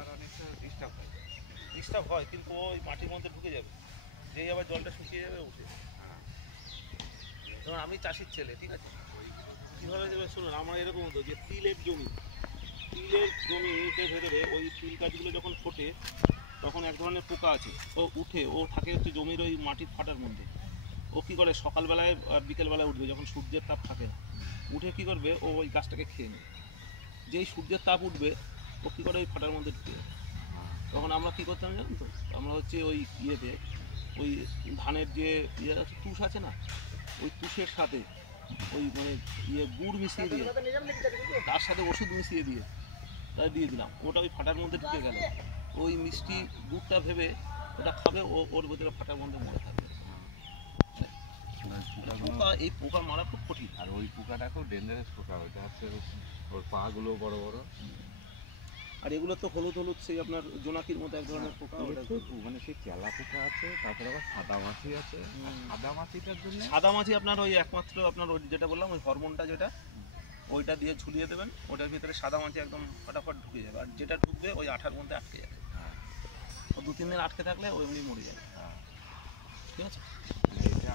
পোকার অনেকটা ডিস্টার্ব হয়। ডিস্টার্ব হয়, কিন্তু ওই মাটির মধ্যে ঢুকে যাবে, যেই আবার জলটা শুকিয়ে যাবে উঠে। হ্যাঁ, যেমন আমি চাষির ছেলে, ঠিক আছে, ওইগুলো কীভাবে দেবে শুনুন। আমার এরকম হতো যে তিলের জমিতে ভেতরে ওই তিল গাছগুলো যখন ফোটে তখন এক ধরনের পোকা আছে, ও উঠে, ও থাকে হচ্ছে জমির ওই মাটির ফাটার মধ্যে। ও কী করে সকালবেলায় আর বিকেলবেলায় উঠবে যখন সূর্যের তাপ থাকে না, উঠে কী করবে, ও ওই গাছটাকে খেয়ে নেবে। যেই সূর্যের তাপ উঠবে ও কী করে ওই ফাটার মধ্যে ঢুকে যাবে। তখন আমরা কী করতাম জানেন তো, আমরা হচ্ছে ওই ইয়েতে ওই ধানের যে ইয়ে আছে, তুষ আছে না, ওই তুষের সাথে ওই মানে গুড় মিশিয়ে দিয়ে, তার সাথে ওষুধ মিশিয়ে দিয়ে তাই দিয়ে দিলাম, ওটা ওই ফাটার মধ্যে ঢুকে গেল। ওই মিষ্টি গুড়টা ভেবে ওটা খাবে, ও ওর ভেতরে ফাটার মধ্যে মরে থাকবে। পোকা, এই পোকা মারা খুব কঠিন। আর ওই পোকাটা খুব ডেঞ্জারাস পোকা, ওইটা হচ্ছে ওর পাগুলো বড় বড়। আর এগুলো তো হলুদ হলুদ সেই আপনার জোনাকির মতো এক ধরনের পোকা। ওটা মানে সেই চেলা পোকা আছে, তারপরে আবার সাদা মাছি আছে। সাদা মাছিটার জন্য সাদা মাছি আপনার ওই একমাত্র আপনার ওই যেটা বললাম ওই হরমোনটা যেটা, ওইটা দিয়ে ঝুলিয়ে দেবেন, ওটার ভিতরে সাদা মাছি একদম ফটাফট ঢুকে যাবে। আর যেটা ঢুকবে ওই আঠার মধ্যে আটকে যাবে। ও 2-3 দিন আটকে থাকলে ও এমনি মরে যাবে। ঠিক আছে, এটা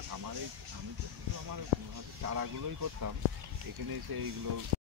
আমি তো শুধু আমার চারাগুলোই করতাম, এখানে এসে এইগুলো